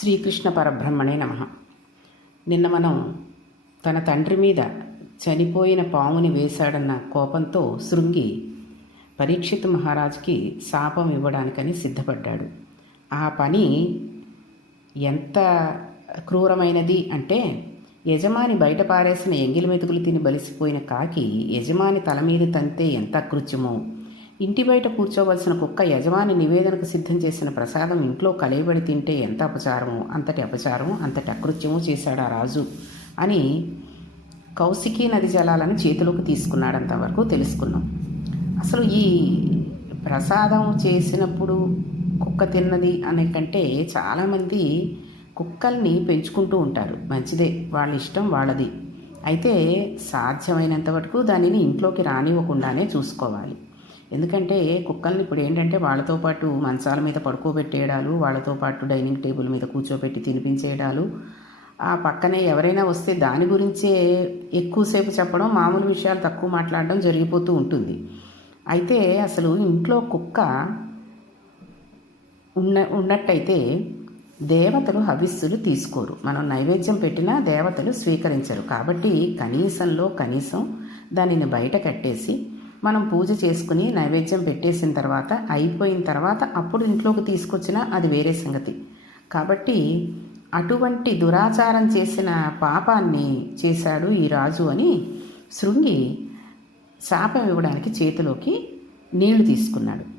శ్రీకృష్ణ పరబ్రహ్మణే నమ. నిన్న మనం తన తండ్రి మీద చనిపోయిన పాముని వేశాడన్న కోపంతో శృంగి పరీక్షిత్ మహారాజుకి శాపం ఇవ్వడానికని సిద్ధపడ్డాడు. ఆ పని ఎంత క్రూరమైనది అంటే యజమాని బయట పారేసిన ఎంగిలి మెతుకులు తిని బలిసిపోయిన కాకి యజమాని తల మీద తంతే ఎంత అకృత్యమో ఇంటి బయట కూర్చోవలసిన కుక్క యజమాని నివేదనకు సిద్ధం చేసిన ప్రసాదం ఇంట్లో కలయబడి తింటే ఎంత అపచారమో అంతటి అపచారము అంతటి అకృత్యము చేశాడు ఆ రాజు అని కౌశికీ నది జలాలను చేతిలోకి తీసుకున్నాడంతవరకు తెలుసుకున్నాం. అసలు ఈ ప్రసాదం చేసినప్పుడు కుక్క తిన్నది అనే కంటే చాలామంది కుక్కల్ని పెంచుకుంటూ ఉంటారు. మంచిదే వాళ్ళ ఇష్టం వాళ్ళది. అయితే సాధ్యమైనంత వరకు దానిని ఇంట్లోకి రానివ్వకుండానే చూసుకోవాలి. ఎందుకంటే కుక్కల్ని ఇప్పుడు ఏంటంటే వాళ్ళతో పాటు మంచాల మీద పడుకోబెట్టేయడాలు వాళ్ళతో పాటు డైనింగ్ టేబుల్ మీద కూర్చోబెట్టి తినిపించేయడాలు. ఆ పక్కనే ఎవరైనా వస్తే దాని గురించే ఎక్కువసేపు చెప్పడం మామూలు విషయాలు తక్కువ మాట్లాడడం జరిగిపోతూ ఉంటుంది. అయితే అసలు ఇంట్లో కుక్క ఉన్న ఉన్నట్టయితే దేవతలు హవిస్సులు తీసుకోరు. మనం నైవేద్యం పెట్టినా దేవతలు స్వీకరించరు. కాబట్టి కనీసంలో కనీసం దానిని బయట కట్టేసి మనం పూజ చేసుకుని నైవేద్యం పెట్టేసిన తర్వాత అయిపోయిన తర్వాత అప్పుడు ఇంట్లోకి తీసుకొచ్చినా అది వేరే సంగతి. కాబట్టి అటువంటి దురాచారం చేసిన పాపాన్ని చేశాడు ఈ రాజు అని శృంగి శాపం ఇవ్వడానికి చేతిలోకి నీళ్ళు తీసుకున్నాడు.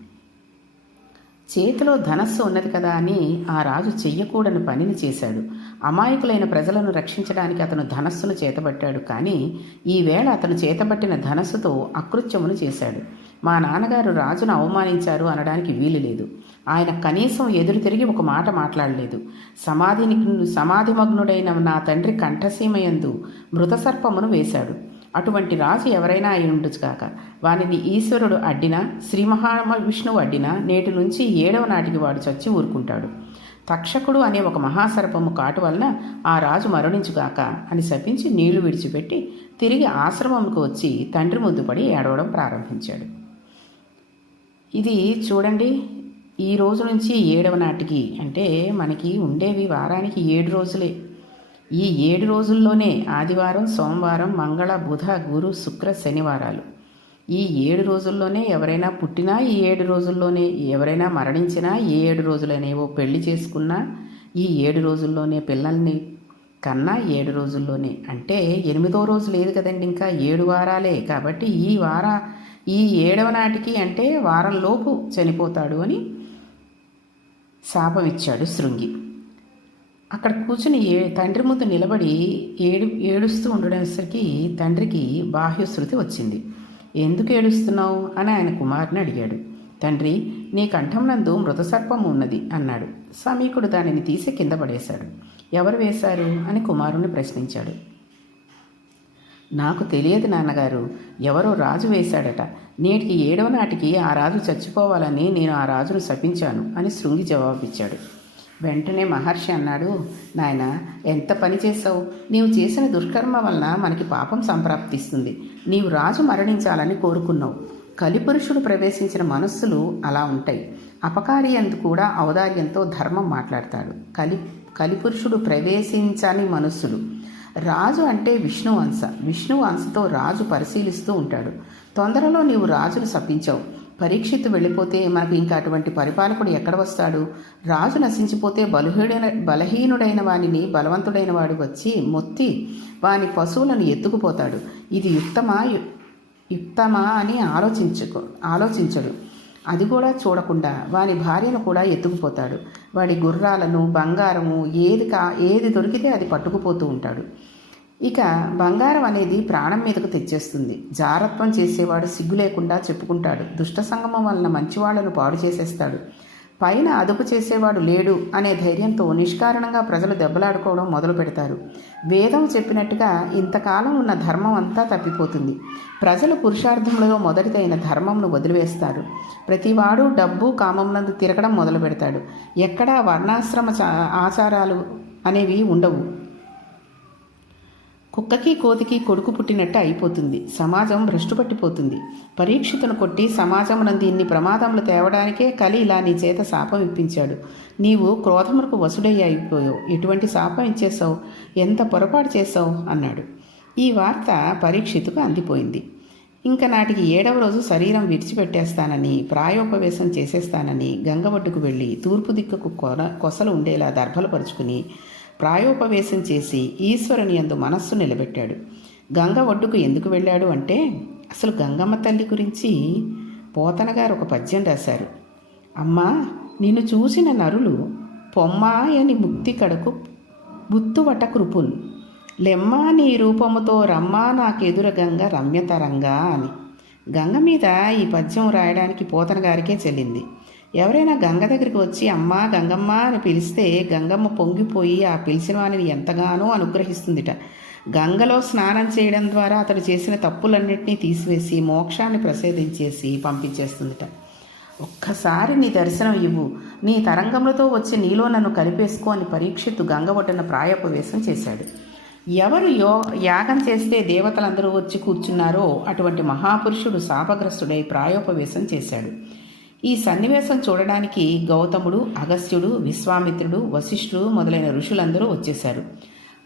చేతిలో ధనస్సు ఉన్నది కదా అని ఆ రాజు చెయ్యకూడని పనిని చేశాడు. అమాయకులైన ప్రజలను రక్షించడానికి అతను ధనస్సును చేతబట్టాడు కానీ ఈవేళ అతను చేతబట్టిన ధనస్సుతో అకృత్యమును చేశాడు. మా నాన్నగారు రాజును అవమానించారు అనడానికి వీలు లేదు. ఆయన కనీసం ఎదురు తిరిగి ఒక మాట మాట్లాడలేదు. సమాధిని సమాధిమగ్నుడైన నా తండ్రి కంఠసీమయందు మృతసర్పమును వేశాడు. అటువంటి రాజు ఎవరైనా అయి ఉండొచ్చు కాక వానిని ఈశ్వరుడు అడ్డినా శ్రీ మహావిష్ణువు అడ్డినా నేటి నుంచి ఏడవ నాటికి వాడు చచ్చి ఊరుకుంటాడు. తక్షకుడు అనే ఒక మహాసర్పము కాటు వలన ఆ రాజు మరణించుగాక అని శపించి నీళ్ళు విడిచిపెట్టి తిరిగి ఆశ్రమంకు వచ్చి తండ్రి ముద్దుపడి ఏడవడం ప్రారంభించాడు. ఇది చూడండి ఈ రోజు నుంచి ఏడవ నాటికి అంటే మనకి ఉండేవి వారానికి ఏడు రోజులే. ఈ ఏడు రోజుల్లోనే ఆదివారం సోమవారం మంగళ బుధ గురు శుక్ర శనివారాలు. ఈ ఏడు రోజుల్లోనే ఎవరైనా పుట్టినా ఈ ఏడు రోజుల్లోనే ఎవరైనా మరణించినా ఈ ఏడు రోజులనేవో పెళ్ళి చేసుకున్నా ఈ ఏడు రోజుల్లోనే పిల్లల్ని కన్నా ఏడు రోజుల్లోనే. అంటే ఎనిమిదో రోజు లేదు కదండి ఇంకా ఏడు వారాలే. కాబట్టి ఈ వార ఈ ఏడవ నాటికి అంటే వారంలోపు చనిపోతాడు అని శాపం ఇచ్చాడు శృంగి. అక్కడ కూర్చుని ఏ తండ్రి ముందు నిలబడి ఏడు ఏడుస్తూ ఉండడానికి తండ్రికి బాహ్యశృతి వచ్చింది. ఎందుకు ఏడుస్తున్నావు? అని ఆయన కుమారుని అడిగాడు. తండ్రి నీ కంఠం నందు మృతసర్పము ఉన్నది అన్నాడు. సమీకుడు దానిని తీసి కింద పడేశాడు. ఎవరు వేశారు? అని కుమారుణ్ణి ప్రశ్నించాడు. నాకు తెలియదు నాన్నగారు. ఎవరో రాజు వేశాడట. నేటికి ఏడవ నాటికి ఆ రాజు చచ్చిపోవాలని నేను ఆ రాజును శపించాను అని శృంగి జవాబిచ్చాడు. వెంటనే మహర్షి అన్నాడు నాయన ఎంత పని చేసావు నీవు చేసిన దుష్కర్మ వలన మనకి పాపం సంప్రాప్తిస్తుంది. నీవు రాజు మరణించాలని కోరుకున్నావు. కలిపురుషుడు ప్రవేశించిన మనస్సులు అలా ఉంటాయి. అపకారి అందు కూడా ఔదార్యంతో ధర్మం మాట్లాడతాడు. కలి కలిపురుషుడు ప్రవేశించని మనస్సులు. రాజు అంటే విష్ణు అంశ విష్ణు అంశతో రాజు పరిశీలిస్తూ ఉంటాడు. తొందరలో నీవు రాజును శపించావు. పరీక్షిత్తు వెళ్ళిపోతే మనకు ఇంకా అటువంటి పరిపాలకుడు ఎక్కడ వస్తాడు? రాజు నశించిపోతే బలహీన బలహీనుడైన వానిని బలవంతుడైన వాడు వచ్చి మొత్తి వాని పశువులను ఎత్తుకుపోతాడు. ఇది యుక్తమా? యుక్తమా అని ఆలోచించుకో ఆలోచించడు. అది కూడా చూడకుండా వాని భార్యను కూడా ఎత్తుకుపోతాడు. వాడి గుర్రాలను బంగారము ఏది కా ఏది దొరికితే అది పట్టుకుపోతూ ఉంటాడు. ఇక బంగారం అనేది ప్రాణం మీదకు తెచ్చేస్తుంది. జారత్వం చేసేవాడు సిగ్గు లేకుండా చెప్పుకుంటాడు. దుష్ట సంగమం వలన మంచివాళ్ళను పాడు చేసేస్తాడు. పైన అదుపు చేసేవాడు లేడు అనే ధైర్యంతో నిష్కారణంగా ప్రజలు దెబ్బలాడుకోవడం మొదలు పెడతారు. వేదం చెప్పినట్టుగా ఇంతకాలం ఉన్న ధర్మం అంతా తప్పిపోతుంది. ప్రజలు పురుషార్థములలో మొదటిదైన ధర్మంను వదిలివేస్తారు. ప్రతివాడు డబ్బు కామంనందు తిరగడం మొదలు పెడతాడు ఎక్కడా వర్ణాశ్రమ ఆచారాలు అనేవి ఉండవు. కుక్కకి కోతికి కొడుకు పుట్టినట్టు అయిపోతుంది. సమాజం భ్రష్టు పట్టిపోతుంది పరీక్షితును కొట్టి సమాజమునందు ఇన్ని ప్రమాదములు తేవడానికే కలి ఇలా నీ చేత శాపం ఇప్పించాడు. నీవు క్రోధములకు వసుడయ్యి అయిపోయావు ఎటువంటి శాపం ఇచ్చేశావు ఎంత పొరపాటు చేసావు అన్నాడు. ఈ వార్త పరీక్షితుకు అందిపోయింది. ఇంకా నాటికి ఏడవ రోజు శరీరం విడిచిపెట్టేస్తానని ప్రాయోపవేశం చేసేస్తానని గంగ ఒడ్డుకు వెళ్ళి తూర్పు దిక్కుకు కొన కొసలు ఉండేలా దర్భలు పరుచుకుని ప్రాయోపవేశం చేసి ఈశ్వరుని యందు మనస్సు నిలబెట్టాడు. గంగ ఒడ్డుకు ఎందుకు వెళ్ళాడు అంటే అసలు గంగమ్మ తల్లి గురించి పోతన గారు ఒక పద్యం రాశారు. అమ్మా నిన్ను చూసిన నరులు పొమ్మాయని ముక్తి కడకు బుత్తువట కృపుల్. లెమ్మా నీ రూపముతో రమ్మా నాకెదుర గంగ రమ్యతరంగా అని. గంగ మీద ఈ పద్యం రాయడానికి పోతన గారికే చెల్లింది. ఎవరైనా గంగ దగ్గరికి వచ్చి అమ్మా గంగమ్మ అని పిలిస్తే గంగమ్మ పొంగిపోయి ఆ పిలిచిన వాణిని ఎంతగానో అనుగ్రహిస్తుందిట. గంగలో స్నానం చేయడం ద్వారా అతడు చేసిన తప్పులన్నింటినీ తీసివేసి మోక్షాన్ని ప్రసేదించేసి పంపించేస్తుందిట. ఒక్కసారి నీ దర్శనం ఇవ్వు. నీ తరంగములతో వచ్చి నీలో నన్ను కలిపేసుకో అని పరీక్షిత్తు గంగ ఒడ్డున ప్రాయోపవేశం చేశాడు. ఎవరు యో యాగం చేస్తే దేవతలందరూ వచ్చి కూర్చున్నారో అటువంటి మహాపురుషుడు శాపగ్రస్తుడై ప్రాయోపవేశం చేశాడు. ఈ సన్నివేశం చూడడానికి గౌతముడు అగస్త్యుడు విశ్వామిత్రుడు వశిష్ఠుడు మొదలైన ఋషులందరూ వచ్చేశారు.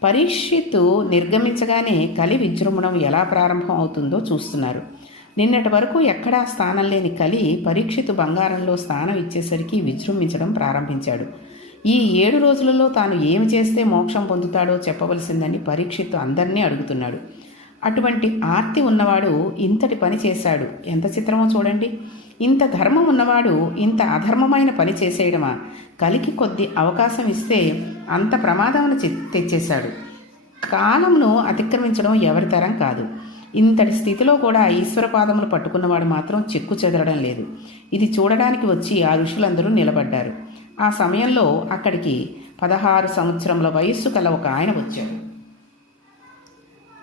పరీక్షిత్తు నిర్గమించగానే కలి విజృంభణం ఎలా ప్రారంభం అవుతుందో చూస్తున్నారు. నిన్నటి వరకు ఎక్కడా స్థానం లేని కలి పరీక్షితు బంగారంలో స్థానం ఇచ్చేసరికి విజృంభించడం ప్రారంభించాడు. ఈ ఏడు రోజులలో తాను ఏమి చేస్తే మోక్షం పొందుతాడో చెప్పవలసిందని పరీక్షిత్తు అందరినీ అడుగుతున్నాడు. అటువంటి ఆర్తి ఉన్నవాడు ఇంతటి పని చేశాడు. ఎంత చిత్రమో చూడండి. ఇంత ధర్మం ఉన్నవాడు ఇంత అధర్మమైన పని చేసేయడమా? కలికి కొద్ది అవకాశం ఇస్తే అంత ప్రమాదమును తెచ్చేశాడు. కాలంను అతిక్రమించడం ఎవరి తరం కాదు. ఇంతటి స్థితిలో కూడా ఈశ్వర పాదములు పట్టుకున్నవాడు మాత్రం చెక్కు చెదరడం లేదు. ఇది చూడడానికి వచ్చి ఆ ఋషులందరూ నిలబడ్డారు. ఆ సమయంలో అక్కడికి పదహారు సంవత్సరముల వయస్సు కల ఒక ఆయన వచ్చాడు.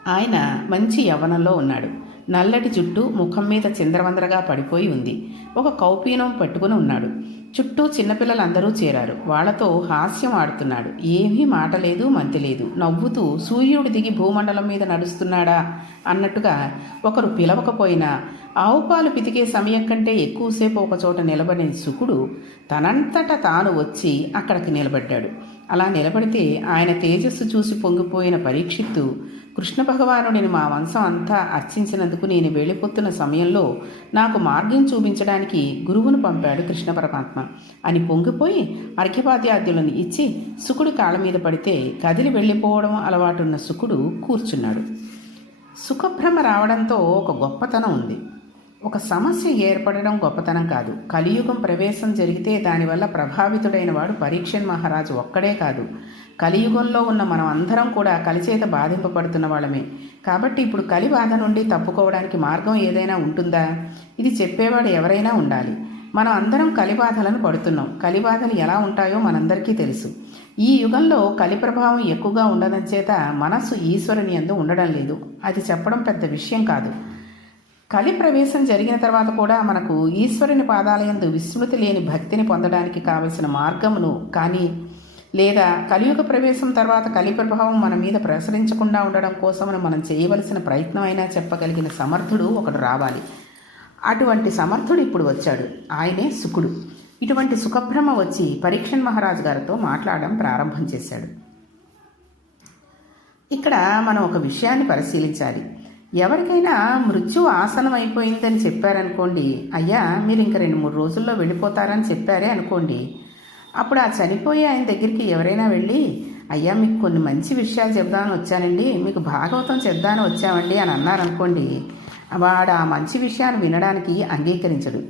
ఆయన మంచి యవ్వనంలో ఉన్నాడు. నల్లటి జుట్టు ముఖం మీద చిందరవందరగా పడిపోయి ఉంది. ఒక కౌపీనం పట్టుకుని ఉన్నాడు. చుట్టూ చిన్నపిల్లలందరూ చేరారు. వాళ్ళతో హాస్యం ఆడుతున్నాడు. ఏమీ మాట లేదు మంతి లేదు. నవ్వుతూ సూర్యుడు దిగి భూమండలం మీద నడుస్తున్నాడా అన్నట్టుగా ఒకరు పిలవకపోయినా ఆవు పాలు పితికే సమయం కంటే ఎక్కువసేపు ఒకచోట నిలబడిన సుకుడు తనంతట తాను వచ్చి అక్కడికి నిలబడ్డాడు. అలా నిలబడితే ఆయన తేజస్సు చూసి పొంగిపోయిన పరీక్షిత్తు కృష్ణ భగవానుడిని మా వంశం అంతా అర్చించినందుకు నేను వెళ్ళిపోతున్న సమయంలో నాకు మార్గం చూపించడానికి గురువును పంపాడు కృష్ణ పరమాత్మ. అని పొంగిపోయి అర్ఘ్యపాద్యాద్యులను ఇచ్చి సుకుడు కాళ్ళ మీద పడితే కదిలి వెళ్ళిపోవడం అలవాటున్న సుకుడు కూర్చున్నాడు. సుఖభ్రమ రావడంతో ఒక గొప్పతనం ఉంది. ఒక సమస్య ఏర్పడడం గొప్పతనం కాదు. కలియుగం ప్రవేశం జరిగితే దానివల్ల ప్రభావితుడైన వాడు పరీక్షన్ మహారాజు ఒక్కడే కాదు. కలియుగంలో ఉన్న మనం అందరం కూడా కలిచేత బాధింపబడుతున్న వాళ్ళమే. కాబట్టి ఇప్పుడు కలి బాధ నుండి తప్పుకోవడానికి మార్గం ఏదైనా ఉంటుందా? ఇది చెప్పేవాడు ఎవరైనా ఉండాలి. మనం అందరం కలిబాధలను పడుతున్నాం. కలిబాధలు ఎలా ఉంటాయో మనందరికీ తెలుసు. ఈ యుగంలో కలి ప్రభావం ఎక్కువగా ఉండడం చేత మనస్సు ఈశ్వరుని ఎందు ఉండడం లేదు. అది చెప్పడం పెద్ద విషయం కాదు. కలి ప్రవేశం జరిగిన తర్వాత కూడా మనకు ఈశ్వరుని పాదాలయందు విస్మృతి లేని భక్తిని పొందడానికి కావలసిన మార్గమును కానీ లేదా కలియుగ ప్రవేశం తర్వాత కలి ప్రభావం మన మీద ప్రసరించకుండా ఉండడం కోసమని మనం చేయవలసిన ప్రయత్నమైనా చెప్పగలిగిన సమర్థుడు ఒకడు రావాలి. అటువంటి సమర్థుడు ఇప్పుడు వచ్చాడు. ఆయనే సుకుడు. ఇటువంటి సుఖభ్రమ వచ్చి పరీక్షన్ మహారాజు గారితో మాట్లాడడం ప్రారంభం చేశాడు. ఇక్కడ మనం ఒక విషయాన్ని పరిశీలించాలి. ఎవరికైనా మృత్యు ఆసనం అయిపోయిందని చెప్పారనుకోండి అయ్యా మీరు ఇంక రెండు మూడు రోజుల్లో వెళ్ళిపోతారని చెప్పారే అనుకోండి అప్పుడు ఆ చనిపోయి ఆయన దగ్గరికి ఎవరైనా వెళ్ళి అయ్యా మీకు కొన్ని మంచి విషయాలు చెప్దామని వచ్చానండి మీకు భాగవతం చెప్దామని వచ్చామండి అని అన్నారనుకోండి వాడు ఆ మంచి విషయాన్ని వినడానికి అంగీకరించడు.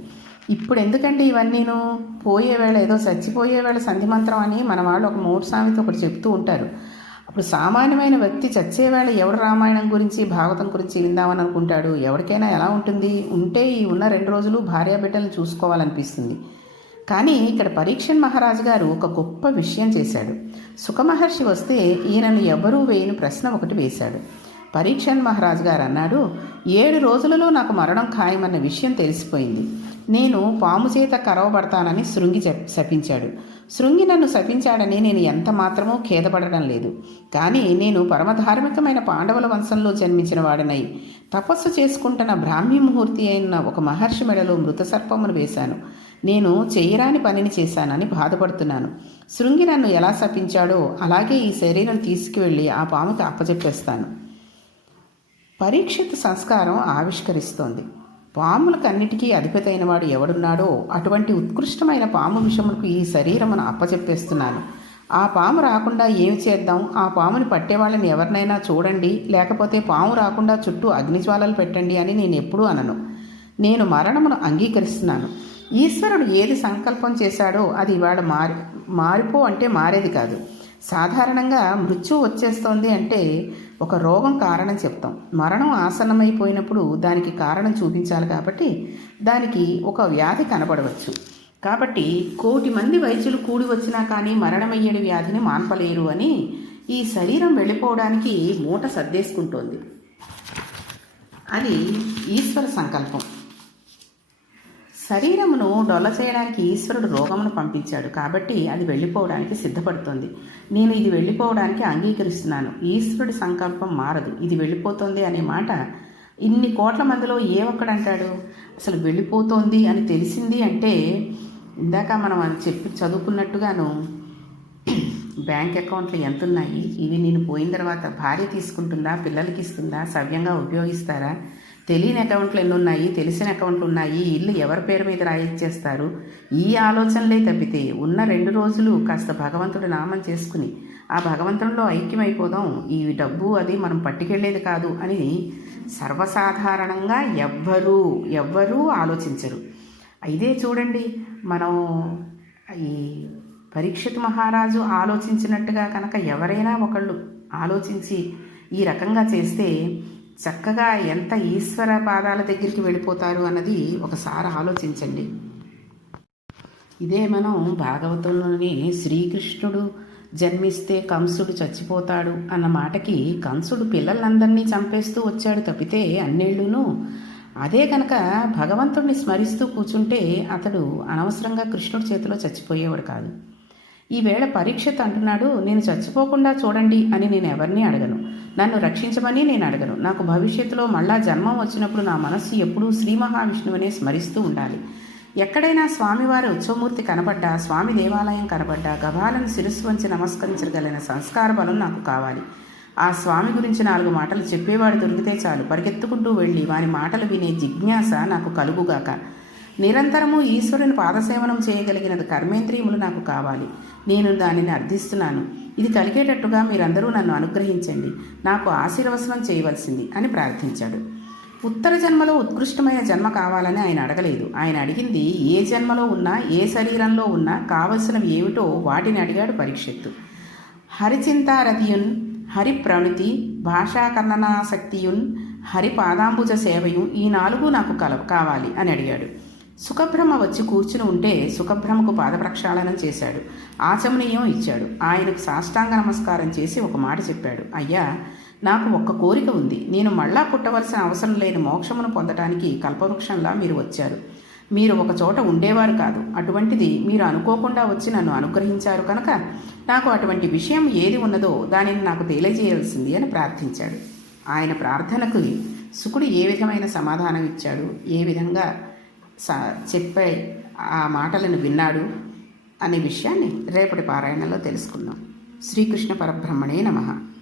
ఇప్పుడు ఎందుకంటే ఇవన్నీను? పోయే వేళ ఏదో చచ్చిపోయే వేళ సంధిమంత్రం అని మన వాళ్ళు ఒక మూడు సామెత ఒకటి చెప్తూ ఉంటారు. ఇప్పుడు సామాన్యమైన వ్యక్తి చచ్చేవేళ ఎవరు రామాయణం గురించి భాగవతం గురించి విందామని అనుకుంటాడు? ఎవరికైనా ఎలా ఉంటుంది? ఉంటే ఈ ఉన్న రెండు రోజులు భార్యాబిడ్డలను చూసుకోవాలనిపిస్తుంది. కానీ ఇక్కడ పరీక్షన్ మహారాజు గారు ఒక గొప్ప విషయం చేశాడు. సుఖమహర్షి వస్తే ఈయనను ఎవరూ వేయని ప్రశ్న ఒకటి వేశాడు. పరీక్షన్ మహారాజు గారు అన్నాడు ఏడు రోజులలో నాకు మరణం ఖాయమన్న విషయం తెలిసిపోయింది. నేను పాము చేత కరవబడతానని శృంగి శపించాడు. శృంగి నన్ను శపించాడని నేను ఎంత మాత్రమూ ఖేదపడడం లేదు. కానీ నేను పరమధార్మికమైన పాండవుల వంశంలో జన్మించిన వాడినై. తపస్సు చేసుకుంటున్న బ్రాహ్మీ ముహూర్తి అయిన ఒక మహర్షి మెడలో మృత సర్పమును వేశాను. నేను చేయరాని పనిని చేశానని బాధపడుతున్నాను. శృంగి నన్ను ఎలా శపించాడో అలాగే ఈ శరీరం తీసుకువెళ్ళి ఆ పాముకి అప్పచెప్పేస్తాను పరీక్షిత సంస్కారం ఆవిష్కరిస్తోంది. పాములకన్నిటికీ అధిపతి వాడు ఎవడున్నాడో అటువంటి ఉత్కృష్టమైన పాము విషములకు ఈ శరీరమును అప్పచెప్పేస్తున్నాను. ఆ పాము రాకుండా ఏమి చేద్దాం? ఆ పాముని పట్టేవాళ్ళని ఎవరినైనా చూడండి లేకపోతే పాము రాకుండా చుట్టూ అగ్నిజ్వాలలు పెట్టండి అని నేను ఎప్పుడూ అనను. నేను మరణమును అంగీకరిస్తున్నాను. ఈశ్వరుడు ఏది సంకల్పం చేశాడో అది ఇవాళ మారి మారిపో అంటే మారేది కాదు. సాధారణంగా మృత్యు వచ్చేస్తోంది అంటే ఒక రోగం కారణం చెప్తాం. మరణం ఆసన్నమైపోయినప్పుడు దానికి కారణం చూపించాలి కాబట్టి దానికి ఒక వ్యాధి కనపడవచ్చు కాబట్టి కోటి మంది వైద్యులు కూడి వచ్చినా కానీ మరణమయ్యేడు వ్యాధిని మాన్పలేరు అని ఈ శరీరం వెళ్ళిపోవడానికి మూట సర్దేసుకుంటోంది. అది ఈశ్వర సంకల్పం. శరీరమును డొల చేయడానికి ఈశ్వరుడు రోగమును పంపించాడు కాబట్టి అది వెళ్ళిపోవడానికి సిద్ధపడుతుంది. నేను ఇది వెళ్ళిపోవడానికి అంగీకరిస్తున్నాను. ఈశ్వరుడి సంకల్పం మారదు. ఇది వెళ్ళిపోతుంది అనే మాట ఇన్ని కోట్ల మందిలో ఏ ఒక్కడంటాడు? అసలు వెళ్ళిపోతోంది అని తెలిసింది అంటే ఇందాక మనం అని చెప్పి చదువుకున్నట్టుగాను బ్యాంక్ అకౌంట్లు ఎంత ఉన్నాయి ఇవి నేను పోయిన తర్వాత భార్య తీసుకుంటుందా పిల్లలకి ఇస్తుందా సవ్యంగా ఉపయోగిస్తారా? తెలియని అకౌంట్లు ఎన్ని ఉన్నాయి తెలిసిన అకౌంట్లు ఉన్నాయి ఇల్లు ఎవరి పేరు మీద రాయిచ్చేస్తారు ఈ ఆలోచనలే తప్పితే ఉన్న రెండు రోజులు కాస్త భగవంతుడు నామం చేసుకుని ఆ భగవంతుడిలో ఐక్యమైపోదాం. ఈ డబ్బు అది మనం పట్టుకెళ్ళేది కాదు అని సర్వసాధారణంగా ఎవ్వరూ ఎవ్వరూ ఆలోచించరు. ఇదే చూడండి మనం ఈ పరీక్షిత్ మహారాజు ఆలోచించినట్టుగా కనుక ఎవరైనా ఒకళ్ళు ఆలోచించి ఈ రకంగా చేస్తే చక్కగా ఎంత ఈశ్వర పాదాల దగ్గరికి వెళ్ళిపోతారు అన్నది ఒకసారి ఆలోచించండి. ఇదే మనం భాగవతంలోని శ్రీకృష్ణుడు జన్మిస్తే కంసుడు చచ్చిపోతాడు అన్న మాటకి కంసుడు పిల్లలందరినీ చంపేస్తూ వచ్చాడు తప్పితే అన్నేళ్ళును. అదే కనుక భగవంతుడిని స్మరిస్తూ కూర్చుంటే అతడు అనవసరంగా కృష్ణుడి చేతిలో చచ్చిపోయేవాడు కాదు. ఈవేళ పరీక్షత్ అంటున్నాడు నేను చచ్చిపోకుండా చూడండి అని నేను ఎవరిని అడగను. నన్ను రక్షించమని నేను అడగను. నాకు భవిష్యత్తులో మళ్ళా జన్మం వచ్చినప్పుడు నా మనస్సు ఎప్పుడూ శ్రీ మహావిష్ణువునే స్మరిస్తూ ఉండాలి. ఎక్కడైనా స్వామివారి ఉత్సవమూర్తి కనబడ్డా స్వామి దేవాలయం కనబడ్డా గభాలను శిరస్సు వంచి నమస్కరించగలిగిన సంస్కార బలం నాకు కావాలి. ఆ స్వామి గురించి నాలుగు మాటలు చెప్పేవాడు దొరికితే చాలు. పరిగెత్తుకుంటూ వెళ్ళి వారి మాటలు వినే జిజ్ఞాస నాకు కలుగుగాక. నిరంతరము ఈశ్వరుని పాదసేవనం చేయగలిగినది కర్మేంద్రియములు నాకు కావాలి. నేను దానిని అర్థిస్తున్నాను. ఇది కలిగేటట్టుగా మీరందరూ నన్ను అనుగ్రహించండి. నాకు ఆశీర్వసనం చేయవలసింది అని ప్రార్థించాడు. ఉత్తర జన్మలో ఉత్కృష్టమైన జన్మ కావాలని ఆయన అడగలేదు. ఆయన అడిగింది ఏ జన్మలో ఉన్నా ఏ శరీరంలో ఉన్నా కావలసినవి ఏమిటో వాటిని అడిగాడు పరీక్షిత్తు హరిచింతారతియున్ హరి ప్రణితి భాషాకర్ణనాసక్తియున్ హరి పాదాంబుజ సేవయు ఈ నాలుగు నాకు కల కావాలి అని అడిగాడు. సుఖబ్రహ్మ వచ్చి కూర్చుని ఉంటే సుఖబ్రహ్మకు పాదప్రక్షాళనం చేశాడు. ఆచమనీయం ఇచ్చాడు. ఆయనకు సాష్టాంగ నమస్కారం చేసి ఒక మాట చెప్పాడు. అయ్యా నాకు ఒక్క కోరిక ఉంది. నేను మళ్ళా పుట్టవలసిన అవసరం లేని మోక్షమును పొందటానికి కల్పవృక్షంలా మీరు వచ్చారు. మీరు ఒక చోట ఉండేవారు కాదు. అటువంటిది మీరు అనుకోకుండా వచ్చి నన్ను అనుగ్రహించారు కనుక నాకు అటువంటి విషయం ఏది ఉన్నదో దానిని నాకు తెలియజేయాల్సింది అని ప్రార్థించాడు. ఆయన ప్రార్థనకు సుకుడు ఏ విధమైన సమాధానం ఇచ్చాడు? ఏ విధంగా? చెప్పే ఆ మాటలను విన్నాడు అనే విషయాన్ని రేపటి పారాయణలో తెలుసుకుందాం. శ్రీకృష్ణ పరబ్రహ్మణే నమః.